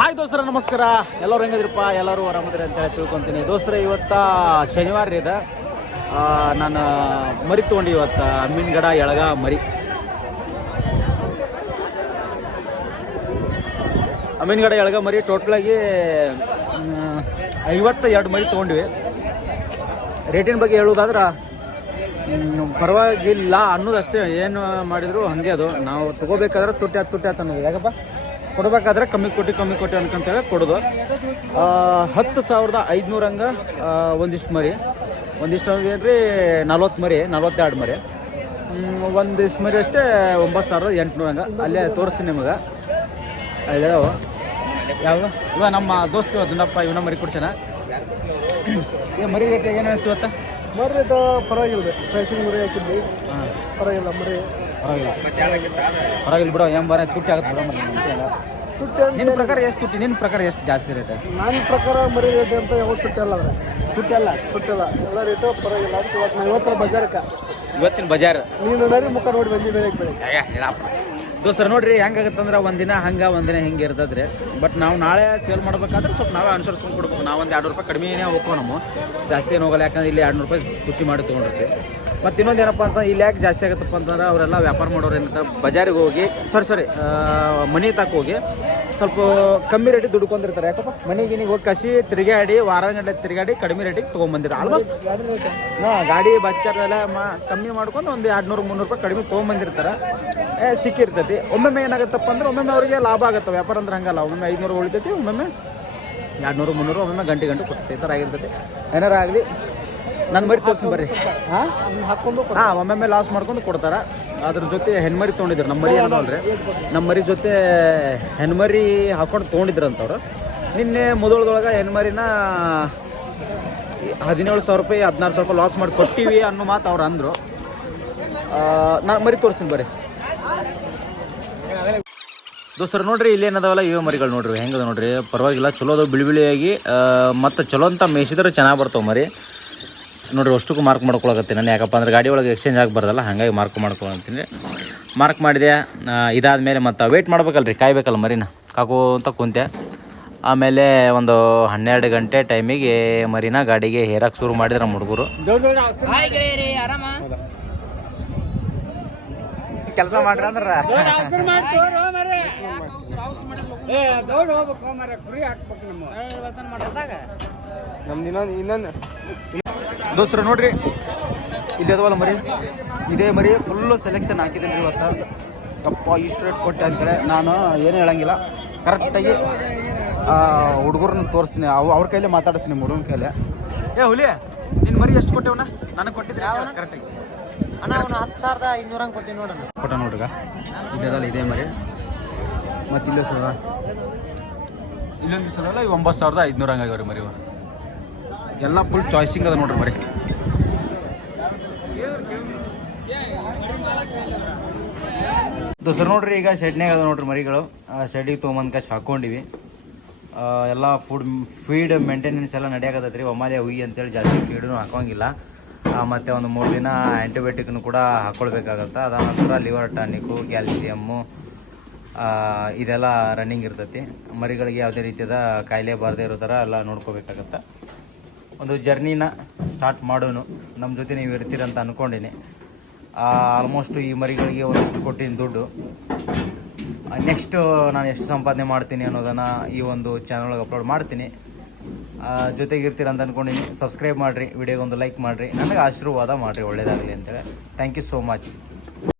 Hi ದೋಸ್ತರ ನಮಸ್ಕಾರ. ಎಲ್ಲರೂ ಹೆಂಗದ್ರಪ್ಪ? ಎಲ್ಲರೂ ಆರಾಮದ್ರಿ ಅಂತ ಹೇಳಿ ತಿಳ್ಕೊತೀನಿ. ದೋಸ್ರ ಇವತ್ತು ಶನಿವಾರ ರೀ ಇದೆ. ನಾನು ಮರಿ ತೊಗೊಂಡು ಇವತ್ತು ಅಮ್ಮಿನಗಡ ಎಳಗ ಮರಿ. ಅಮ್ಮಿನಗಡ ಎಳಗ ಮರಿ ಟೋಟಲಾಗಿ 52 ಮರಿ ತೊಗೊಂಡ್ವಿ. ರೇಟಿನ ಬಗ್ಗೆ ಹೇಳೋದಾದ್ರೆ ಪರವಾಗಿಲ್ಲ ಅನ್ನೋದಷ್ಟೇ. ಏನು ಮಾಡಿದ್ರು ಹಾಗೆ ಅದು. ನಾವು ತೊಗೋಬೇಕಾದ್ರೆ ತುಟ್ಟಿ ಅನ್ನೋದು. ಯಾಕಪ್ಪ ಕೊಡಬೇಕಾದ್ರೆ ಕಮ್ಮಿ ಕೊಟ್ಟು ಅನ್ಕೊಂತೇಳಿ ಕೊಡೋದು. 10,500 ಹಂಗೆ ಒಂದಿಷ್ಟು ಮರಿ. ಒಂದಿಷ್ಟು ಏನ್ರಿ 40 ಮರಿ, 42 ಮರಿ. ಒಂದಿಷ್ಟು ಮರಿ ಅಷ್ಟೇ 9,800 ಹಂಗೆ. ಅಲ್ಲೇ ತೋರಿಸ್ತೀನಿ ನಿಮಗೆ. ಅಲ್ಲೇ ಯಾವ ಇವ ನಮ್ಮ ದೋಸ್ತು ದುಂಡಪ್ಪ ಇವನ ಮರಿ ಕೊಡ್ಸೋಣ. ಮರಿ ರೇಟ್ ಏನು ಅನಿಸ್ತು ಇವತ್ತು? ಮರಿ ರೇಟ್ ಪರವಾಗಿಲ್ಲ. ಫ್ರೆಶಿಂಗ್ ಮರಿ ಹಾಕಿದ್ವಿ. ಹಾಂ ಪರವಾಗಿಲ್ಲ ಮರಿ. ಪರವಾಗಿಲ್ಲ ಬಿಡೋ. ಏನು ಬರ ತುಟ್ಟಿ ಆಗುತ್ತೆ ಬಿಡೋ ಮರಿ. ತುಟ್ಟಿ ನಿನ್ನ ಪ್ರಕಾರ ಎಷ್ಟು ತುಟ್ಟಿ? ನಿನ್ನ ಪ್ರಕಾರ ಎಷ್ಟು ಜಾಸ್ತಿ ರೇಟ್? ನನ್ನ ಪ್ರಕಾರ ಮರಿ ರೇಟ್ ಅಂತ ಯಾವ ತುಟ್ಟಿ ಅಲ್ಲ. ಅದ್ರ ತುಟ್ಟಿಲ್ಲ ಎಲ್ಲ ರೇಟು ಪರವಾಗಿಲ್ಲ. ಅದಕ್ಕೆ ಇವತ್ತು ಬಜಾರಕ್ಕೆ ಇವತ್ತಿನ ಬಜಾರ್ ನೀನು ನರಿ ಮುಖ ನೋಡಿ ಬಂದು ಬೆಳಗ್ಗೆ ದೋಸ್ತರ ನೋಡ್ರಿ ಹೆಂಗಾಗತ್ತಂದ್ರೆ ಒಂದಿನ ಹಂಗೆ ಒಂದಿನ ಹಿಂಗೆ ಇರ್ತದ್ರಿ. ಬಟ್ ನಾವು ನಾಳೆ ಸೇಲ್ ಮಾಡ್ಬೇಕಾದ್ರೆ ಸ್ವಲ್ಪ ನಾವೇ ಅನುಸರಿಸ್ಕೊಂಡು ಕೊಡ್ಬೇಕು. ನಾವು ಒಂದು 200 ರೂಪಾಯಿ ಕಡಿಮೆನೇ ಹೋಗ್ಕೋ. ನಮ್ಮ ಜಾಸ್ತಿ ಏನು ಹೋಗಲ್ಲ. ಯಾಕಂದ್ರೆ ಇಲ್ಲಿ 200 ರೂಪಾಯಿ ತುಟ್ಟಿ ಮಾಡಿ ತೊಗೊಂಡಿರ್ತೀವಿ. ಮತ್ತು ಇನ್ನೊಂದು ಏನಪ್ಪ ಅಂತ ಇಲ್ಲಿ ಯಾಕೆ ಜಾಸ್ತಿ ಆಗುತ್ತಪ್ಪ ಅಂತಂದ್ರೆ ಅವರೆಲ್ಲ ವ್ಯಾಪಾರ ಮಾಡೋರು ಏನಂತ ಬಜಾರಿಗೆ ಹೋಗಿ ಮನೆ ತಕ್ಕ ಹೋಗಿ ಸ್ವಲ್ಪ ಕಮ್ಮಿ ರೇಟಿಗೆ ದುಡ್ಕೊಂಡಿರ್ತಾರೆ. ಯಾಕಪ್ಪ ಮನೆಗೆ ಹೋಗಿ ಕಸಿ ತಿರುಗಾಡಿ ವಾರಗಂಟೆ ತಿರುಗಾಡಿ ಕಡಿಮೆ ರೇಟಿಗೆ ತೊಗೊಂಬಂದಿರ. ಆಲ್ಮೋಸ್ಟ್ ಗಾಡಿ ಬಚ್ಚಾರೆಲ್ಲ ಕಮ್ಮಿ ಮಾಡ್ಕೊಂಡು ಒಂದು 200-300 ರೂಪಾಯಿ ಕಡಿಮೆ ತೊಗೊಂಬಂದಿರ್ತಾರೆ. ಸಿಕ್ಕಿರ್ತೈತಿ. ಒಮ್ಮೊಮ್ಮೆ ಏನಾಗುತ್ತಪ್ಪ ಅಂದ್ರೆ ಒಮ್ಮೊಮ್ಮೆ ಅವರಿಗೆ ಲಾಭ ಆಗುತ್ತೆ. ವ್ಯಾಪಾರ ಅಂದ್ರೆ ಹಂಗಲ್ಲ. ಒಮ್ಮೊಮ್ಮೆ 500 ಉಳಿತೈತಿ, ಒಮ್ಮೊಮ್ಮೆ 200-300, ಒಮ್ಮೊಮ್ಮೆ ಗಂಟೆ ಕೊಡ್ತೈತೆ. ಈ ಥರ ಆಗಿರ್ತೈತಿ. ಏನಾರ ಆಗಲಿ ನಾನು ಮರಿ ತೋರಿಸ್ತೀನಿ ಬರ್ರಿ. ಹಾಕ್ಕೊಂಡು ಒಮ್ಮೊಮ್ಮೆ ಲಾಸ್ ಮಾಡ್ಕೊಂಡು ಕೊಡ್ತಾರೆ. ಅದ್ರ ಜೊತೆ ಹೆಣ್ಮರಿ ತೊಗೊಂಡಿದ್ರು. ನಮ್ಮ ಮರಿ ಏನಲ್ರಿ, ನಮ್ಮ ಮರಿ ಜೊತೆ ಹೆಣ್ಮರಿ ಹಾಕೊಂಡು ತೊಗೊಂಡಿದ್ರು ಅಂತವ್ರು. ನಿನ್ನೆ ಮೊದಲದೊಳಗೆ ಹೆಣ್ಮರಿನ 17,000 ರೂಪಾಯಿ 16,000 ರೂಪಾಯಿ ಲಾಸ್ ಮಾಡಿ ಕೊಟ್ಟಿವಿ ಅನ್ನೋ ಮಾತು ಅವ್ರು ಅಂದರು. ನಾನು ಮರಿ ತೋರಿಸ್ತೀನಿ ಬರ್ರಿ ದೋಸ್ತರು. ನೋಡ್ರಿ ಇಲ್ಲೇನದಾವಲ್ಲ ಇವೆ ಮರಿಗಳು ನೋಡ್ರಿ ಹೆಂಗದ ನೋಡ್ರಿ. ಪರವಾಗಿಲ್ಲ, ಚಲೋ ಅದಾವ ಬಿಳಿಯಾಗಿ. ಮತ್ತು ಚಲೋ ಅಂತ ಮೇಯಿಸಿದ್ರೆ ಚೆನ್ನಾಗಿ ಬರ್ತಾವೆ ಮರಿ ನೋಡ್ರಿ. ಅಷ್ಟಕ್ಕೂ ಮಾರ್ಕ್ ಮಾಡ್ಕೊಳಕತ್ತೀನಿ ನಾನು. ಯಾಕಪ್ಪ ಅಂದ್ರೆ ಗಾಡಿ ಒಳಗೆ ಎಕ್ಸ್ಚೇಂಜ್ ಆಗಬಾರ್ದಲ್ಲ, ಹಾಗಾಗಿ ಮಾಡ್ಕೊಳಂತೀನಿ. ಮಾರ್ಕ್ ಮಾಡಿದೆ. ಇದಾದಮೇಲೆ ಮತ್ತು ವೆಯ್ಟ್ ಮಾಡ್ಬೇಕಲ್ರಿ, ಕಾಯ್ಬೇಕಲ್ಲ ಮರಿನ. ಕಾಕೋಂತ ಕುಂತೆ. ಆಮೇಲೆ ಒಂದು 12 ಗಂಟೆ ಟೈಮಿಗೆ ಮರಿನ ಗಾಡಿಗೆ ಹೇರಕ್ಕೆ ಶುರು ಮಾಡಿದ್ರೆ ನಮ್ಮ ಹುಡುಗರು. ಕೆಲಸ ಮಾಡ್ರಿ ಅಂದ್ರೆ ದೋಸ್ತರು ನೋಡ್ರಿ ಇಲ್ಲಿ ಅದವಲ್ಲ ಮರಿ. ಇದೇ ಮರಿ ಫುಲ್ಲು ಸೆಲೆಕ್ಷನ್ ಹಾಕಿದ್ದೀನಿ ರೀ ಇವತ್ತು. ತಪ್ಪ ಇಷ್ಟು ರೇಟ್ ಕೊಟ್ಟೆ ಅಂತೇಳಿ ನಾನು ಏನು ಹೇಳಂಗಿಲ್ಲ. ಕರೆಕ್ಟಾಗಿ ಹುಡುಗರನ್ನ ತೋರಿಸ್ತೀನಿ. ಅವ್ರ ಕೈಲೇ ಮಾತಾಡಿಸ್ತೀನಿ, ನಿಮ್ಮ ಹುಡುಗನ ಕೈಲೇ. ಹುಲಿ ನಿನ್ನ ಮರಿ ಎಷ್ಟು ಕೊಟ್ಟೆವನ? ನನಗೆ ಕೊಟ್ಟಿದ್ದೆ ಕರೆಕ್ಟಾಗಿ. ಅಣ್ಣ ಅವನು 10,500 ಹಂಗೆ ಕೊಟ್ಟು ನೋಡೋಣ. ಕೊಟ್ಟ ನೋಡ್ರಿಗ ಇದಲ್ಲ ಇದೇ ಮರಿ. ಮತ್ತು ಇಲ್ಲೇ ಸದ ಇಲ್ಲೊಂದು ಸದಲ್ಲ 9,500 ಹಂಗೆ ಆಗ್ಯಾವ್ರಿ ಮರಿ. ಎಲ್ಲ ಫುಲ್ ಚಾಯ್ಸಿಂಗ್ ಅದ ನೋಡ್ರಿ ಮರಿ. ದೋಸ್ತರು ನೋಡ್ರಿ ಈಗ ಶೆಡ್ನಾಗ ಅದ ನೋಡ್ರಿ ಮರಿಗಳು. ಶೆಡ್ಡಿಗೆ ತೊಗೊಂಬಂದು ಕಷ್ಟ ಹಾಕ್ಕೊಂಡಿವಿ. ಎಲ್ಲ ಫೀಡ್ ಮೇಂಟೆನೆನ್ಸ್ ಎಲ್ಲ ನಡೆಯಾಕತ್ತೈತ್ರಿ. ಒಮ್ಮಾಲೆ ಹುಯ್ಯಿ ಅಂತೇಳಿ ಜಾಸ್ತಿ ಫೀಡೂ ಹಾಕೋಂಗಿಲ್ಲ. ಮತ್ತು ಒಂದು 3 ದಿನ ಆ್ಯಂಟಿಬಯೋಟಿಕ್ನು ಕೂಡ ಹಾಕ್ಕೊಳ್ಬೇಕಾಗತ್ತೆ. ಅದಾದ ನಂತರ ಲಿವರ್ ಟಾನಿಕ್ಕು, ಕ್ಯಾಲ್ಸಿಯಮ್ಮು ಇದೆಲ್ಲ ರನ್ನಿಂಗ್ ಇರ್ತೈತಿ. ಮರಿಗಳಿಗೆ ಯಾವುದೇ ರೀತಿಯಾದ ಕಾಯಿಲೆ ಬಾರದೇ ಇರೋ ಥರ ಎಲ್ಲ ನೋಡ್ಕೋಬೇಕಾಗತ್ತೆ. ಒಂದು ಜರ್ನಿನ ಸ್ಟಾರ್ಟ್ ಮಾಡೋನು ನಮ್ಮ ಜೊತೆ ನೀವು ಇರ್ತೀರಂತ ಅಂದ್ಕೊಂಡಿನಿ. ಆಲ್ಮೋಸ್ಟ್ ಈ ಮರಿಗಳಿಗೆ ಒಂದಿಷ್ಟು ಕೊಟ್ಟಿನ ದುಡ್ಡು. ನೆಕ್ಸ್ಟು ನಾನು ಎಷ್ಟು ಸಂಪಾದನೆ ಮಾಡ್ತೀನಿ ಅನ್ನೋದನ್ನು ಈ ಒಂದು ಚಾನಲ್ ಒಳಗೆ ಅಪ್ಲೋಡ್ ಮಾಡ್ತೀನಿ. ಜೊತೆಗಿರ್ತೀರ ಅಂತ ಅಂದ್ಕೊಂಡಿನಿ. ಸಬ್ಸ್ಕ್ರೈಬ್ ಮಾಡಿರಿ, ವಿಡಿಯೋಗೊಂದು ಲೈಕ್ ಮಾಡಿರಿ, ನನಗೆ ಆಶೀರ್ವಾದ ಮಾಡಿರಿ, ಒಳ್ಳೆಯದಾಗಲಿ ಅಂತೇಳಿ. Thank you so much.